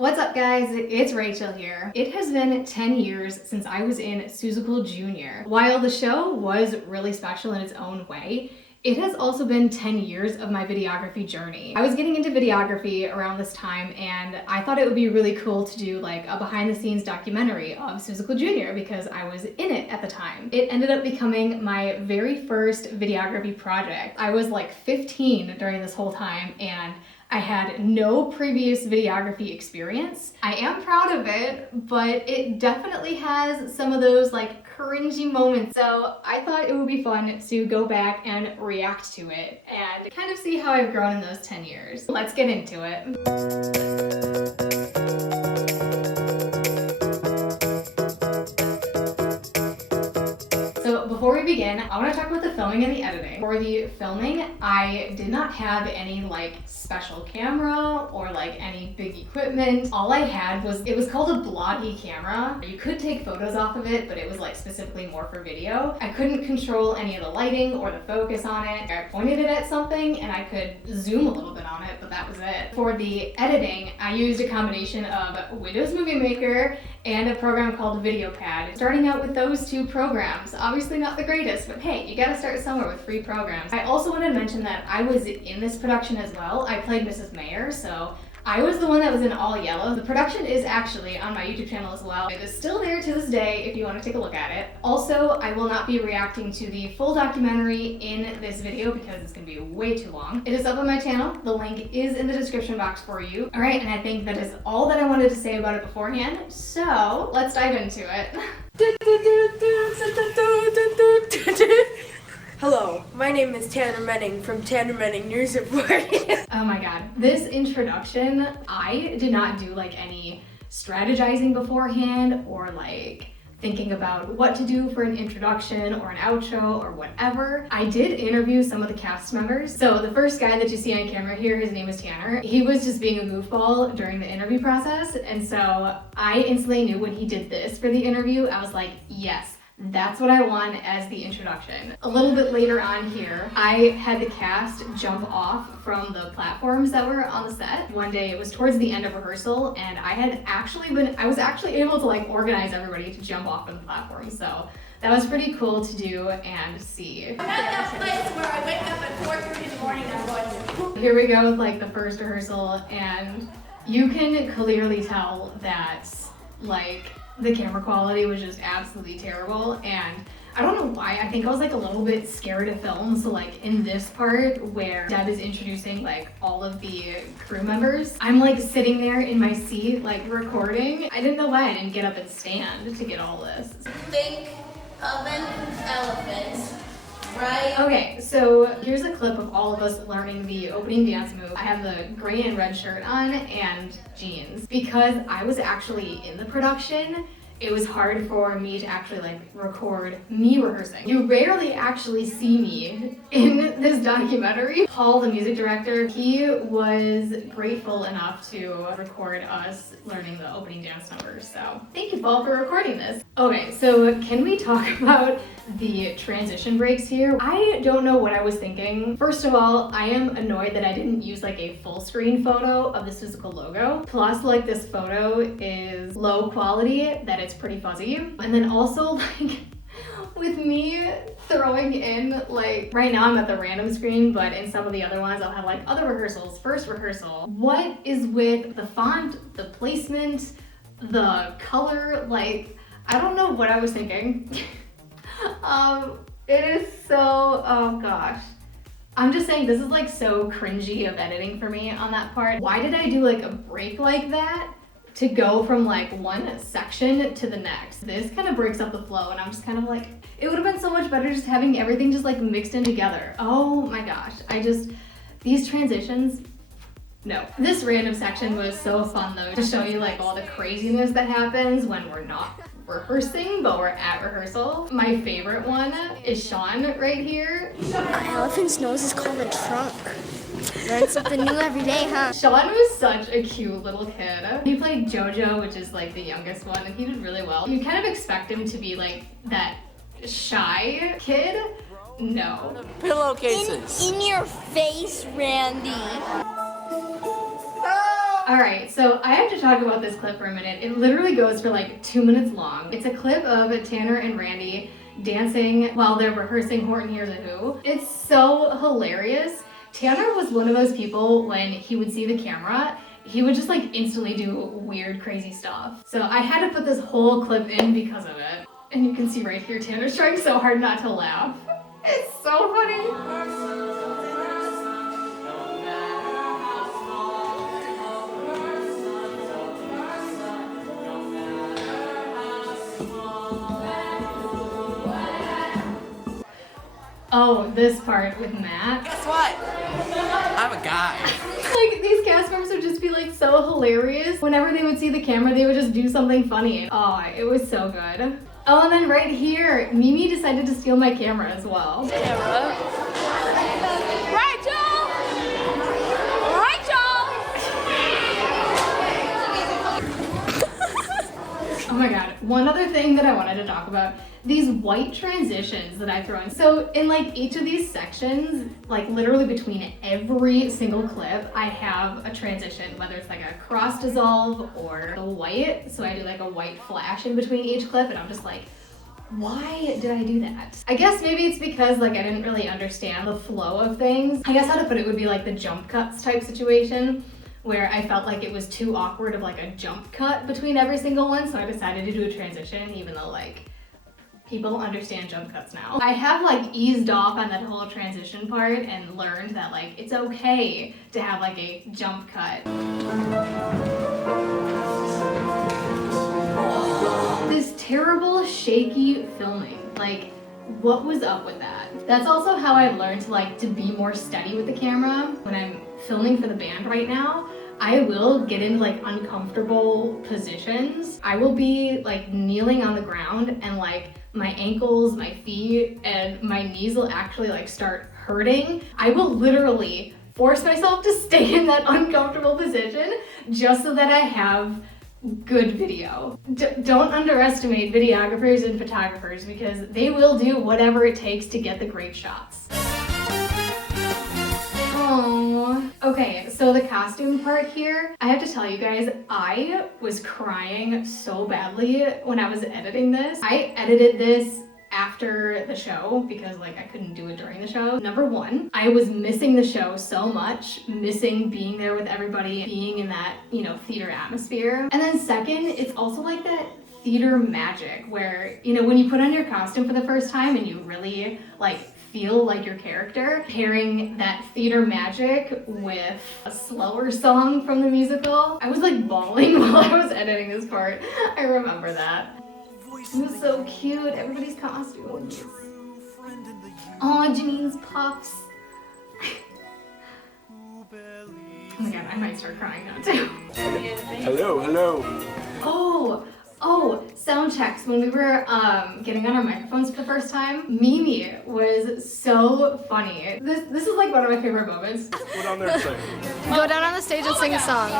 What's up guys, it's Rachel here. It has been 10 years since I was in Seussical Jr. While the show was really special in its own way, it has also been 10 years of my videography journey. I was getting into videography around this time and I thought it would be really cool to do like a behind the scenes documentary of Seussical Jr. because I was in it at the time. It ended up becoming my very first videography project. I was like 15 during this whole time and I had no previous videography experience. I am proud of it, but it definitely has some of those like cringy moments. So I thought it would be fun to go back and react to it and kind of see how I've grown in those 10 years. Let's get into it. Before we begin, I want to talk about the filming and the editing. For the filming, I did not have any like special camera or like any big equipment. All I had was, it was called a bloggy camera. You could take photos off of it, but it was like specifically more for video. I couldn't control any of the lighting or the focus on it. I pointed it at something and I could zoom a little bit on it, but that was it. For the editing, I used a combination of Windows Movie Maker and a program called VideoPad. Starting out with those two programs, obviously not the greatest, but hey, you gotta start somewhere with free programs. I also wanted to mention that I was in this production as well. I played Mrs. Mayor, so I was the one that was in all yellow. The production is actually on my YouTube channel as well. It is still there to this day if you want to take a look at it. Also, I will not be reacting to the full documentary in this video because it's going to be way too long. It is up on my channel. The link is in the description box for you. All right, and I think that is all that I wanted to say about it beforehand. So let's dive into it. Hello, my name is Tanner Menning from Tanner Menning News Report. Oh my god, this introduction, I did not do like any strategizing beforehand or like thinking about what to do for an introduction or an outro or whatever. I did interview some of the cast members. So the first guy that you see on camera here, his name is Tanner. He was just being a goofball during the interview process. And so I instantly knew when he did this for the interview, I was like, yes. That's what I want as the introduction. A little bit later on here, I had the cast jump off from the platforms that were on the set. One day, it was towards the end of rehearsal, and I was actually able to like organize everybody to jump off from the platform. So that was pretty cool to do and see. I'm at that place where I wake up at 4:30 in the morning and I'm going to... Here we go with like the first rehearsal, and you can clearly tell that like the camera quality was just absolutely terrible, and I don't know why. I think I was like a little bit scared to film. So like in this part where Deb is introducing like all of the crew members, I'm like sitting there in my seat like recording. I didn't know why I didn't get up and stand to get all this. Think of an elephant, right? Okay, so here's a clip of all of us learning the opening dance move. I have the gray and red shirt on and jeans. Because I was actually in the production, it was hard for me to actually like record me rehearsing. You rarely actually see me in this documentary. Paul, the music director, he was grateful enough to record us learning the opening dance numbers. So thank you, Paul, for recording this. Okay, so can we talk about the transition breaks here? I don't know what I was thinking. First of all, I am annoyed that I didn't use like a full screen photo of the Seussical logo. Plus, like this photo is low quality, that it's pretty fuzzy. And then also like with me throwing in like, right now I'm at the random screen, but in some of the other ones I'll have like other rehearsals, first rehearsal. What is with the font, the placement, the color? Like, I don't know what I was thinking. It is so, oh gosh. I'm just saying this is like so cringy of editing for me on that part. Why did I do like a break like that to go from like one section to the next? This kind of breaks up the flow and I'm just kind of like, it would have been so much better just having everything just like mixed in together. Oh my gosh, these transitions, no. This random section was so fun though, to show you like all the craziness that happens when we're not rehearsing, but we're at rehearsal. My favorite one is Sean right here. An elephant's nose is called a trunk. Learn something new every day, huh? Sean was such a cute little kid. He played JoJo, which is like the youngest one, and he did really well. You kind of expect him to be like that shy kid. No. Pillowcases. In your face, Randy. Alright, so I have to talk about this clip for a minute. It literally goes for like 2 minutes long. It's a clip of Tanner and Randy dancing while they're rehearsing Horton Hears a Who. It's so hilarious. Tanner was one of those people when he would see the camera, he would just like instantly do weird, crazy stuff. So I had to put this whole clip in because of it. And you can see right here, Tanner's trying so hard not to laugh. It's so funny. Oh, this part with Matt. Guess what? I'm a guy. Like, these cast members would just be like so hilarious. Whenever they would see the camera, they would just do something funny. Oh, it was so good. Oh, and then right here, Mimi decided to steal my camera as well. Camera. Rachel! Oh my god, one other thing that I wanted to talk about, these white transitions that I throw in. So in like each of these sections, like literally between every single clip, I have a transition, whether it's like a cross dissolve or a white. So I do like a white flash in between each clip and I'm just like, why did I do that? I guess maybe it's because like I didn't really understand the flow of things. I guess how to put it would be like the jump cuts type situation, where I felt like it was too awkward of like a jump cut between every single one, so I decided to do a transition, even though like people understand jump cuts now. I have like eased off on that whole transition part and learned that like it's okay to have like a jump cut. This terrible shaky filming, like what was up with that? That's also how I've learned to be more steady with the camera. When I'm filming for the band right now, I will get into like uncomfortable positions. I will be like kneeling on the ground and like my ankles, my feet, and my knees will actually like start hurting. I will literally force myself to stay in that uncomfortable position just so that I have good video. Don't underestimate videographers and photographers because they will do whatever it takes to get the great shots. Oh, okay, so the costume part here, I have to tell you guys, I was crying so badly when I was editing this. I edited this after the show because like I couldn't do it during the show. Number one, I was missing the show so much, missing being there with everybody, being in that, theater atmosphere. And then second, it's also like that theater magic where, when you put on your costume for the first time and you really like feel like your character, pairing that theater magic with a slower song from the musical. I was like bawling while I was editing this part. I remember that. It was so cute, everybody's costumes. Oh, Janine's puffs. Oh my god, I might start crying now too. Hello. Oh, sound checks. When we were getting on our microphones for the first time, Mimi was so funny. This is like one of my favorite moments. Go down there and sing. Go down on the stage and sing a song.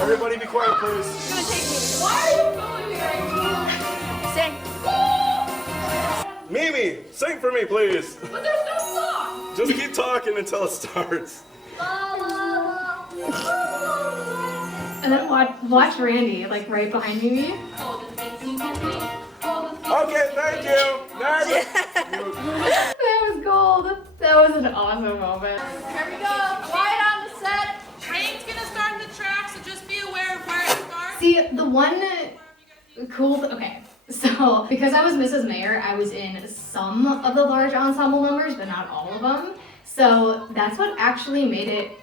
Everybody be quiet, please. Sing. Mimi, sing for me, please. But there's no song! Just keep talking until it starts. And then watch Randy, like right behind Mimi. Okay, thank you. Next. That was gold. That was an awesome moment. Here we go. Quiet on the set. Train's gonna start in the track, so just be aware of where it starts. See, the one cool, okay. So, because I was Mrs. Mayor, I was in some of the large ensemble numbers, but not all of them. So that's what actually made it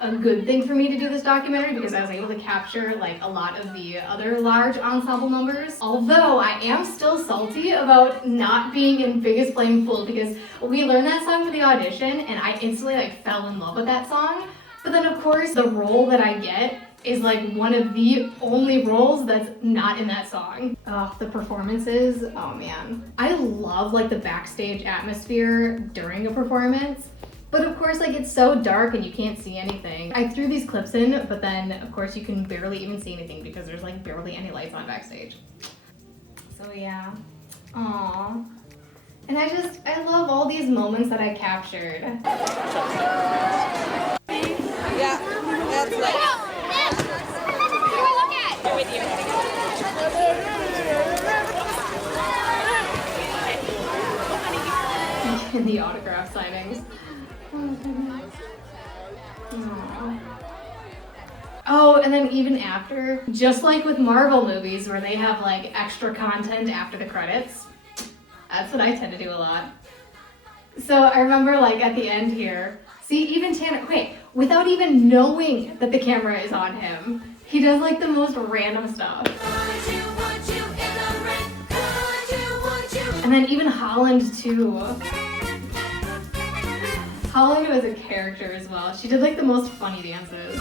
a good thing for me to do this documentary, because I was able to capture like a lot of the other large ensemble numbers. Although I am still salty about not being in Biggest Blame Fool, because we learned that song for the audition and I instantly like fell in love with that song. But then of course the role that I get is like one of the only roles that's not in that song. Oh, the performances, oh man. I love like the backstage atmosphere during a performance. But of course, like it's so dark and you can't see anything. I threw these clips in, but then of course you can barely even see anything because there's like barely any lights on backstage. So yeah, aww. And I love all these moments that I captured. Yeah, that's right. You're with you. In the autograph signings. Aww. Oh, and then even after, just like with Marvel movies where they have like extra content after the credits, that's what I tend to do a lot. So I remember like at the end here, see even Tanner, wait, without even knowing that the camera is on him, he does like the most random stuff. And then even Holland too. Holland was a character as well. She did like the most funny dances.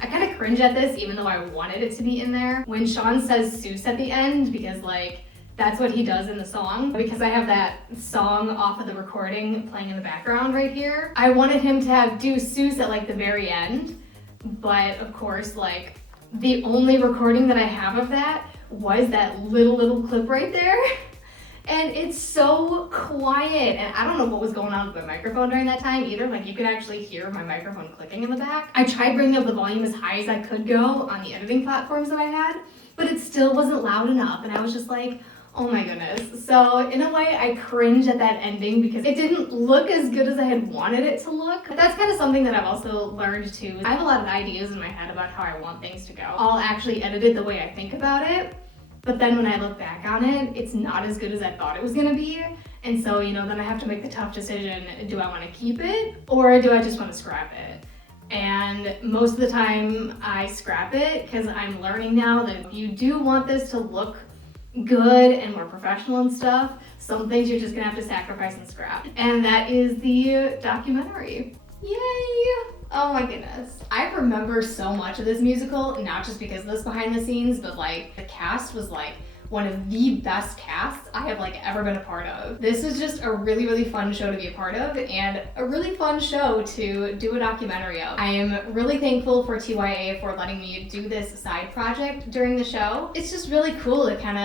I kind of cringe at this even though I wanted it to be in there. When Sean says Seuss at the end, because like, that's what he does in the song. Because I have that song off of the recording playing in the background right here. I wanted him to do Seuss at like the very end. But of course, like the only recording that I have of that was that little clip right there. And it's so quiet. And I don't know what was going on with my microphone during that time either. Like you could actually hear my microphone clicking in the back. I tried bringing up the volume as high as I could go on the editing platforms that I had, but it still wasn't loud enough. And I was just like, oh my goodness. So in a way, I cringe at that ending because it didn't look as good as I had wanted it to look. But that's kind of something that I've also learned too. I have a lot of ideas in my head about how I want things to go. I'll actually edit it the way I think about it. But then when I look back on it, it's not as good as I thought it was gonna be. And so, you know, then I have to make the tough decision, do I wanna keep it or do I just wanna scrap it? And most of the time I scrap it because I'm learning now that if you do want this to look good and more professional and stuff, some things you're just gonna have to sacrifice and scrap. And that is the documentary. Yay! Oh my goodness. I remember so much of this musical, not just because of this behind the scenes, but like the cast was like one of the best casts I have like ever been a part of. This is just a really fun show to be a part of and a really fun show to do a documentary of. I am really thankful for TYA for letting me do this side project during the show. It's just really cool to kind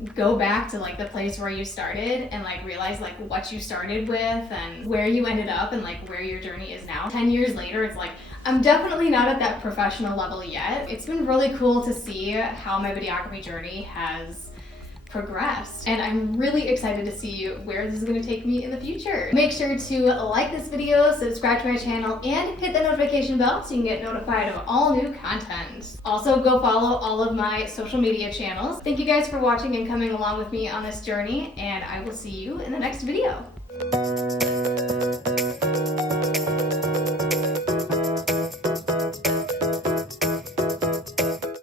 of go back to like the place where you started and like realize like what you started with and where you ended up and like where your journey is now. 10 years later, it's like, I'm definitely not at that professional level yet. It's been really cool to see how my videography journey has progressed, and I'm really excited to see where this is going to take me in the future. Make sure to like this video, subscribe to my channel, and hit the notification bell so you can get notified of all new content. Also, go follow all of my social media channels. Thank you guys for watching and coming along with me on this journey, and I will see you in the next video.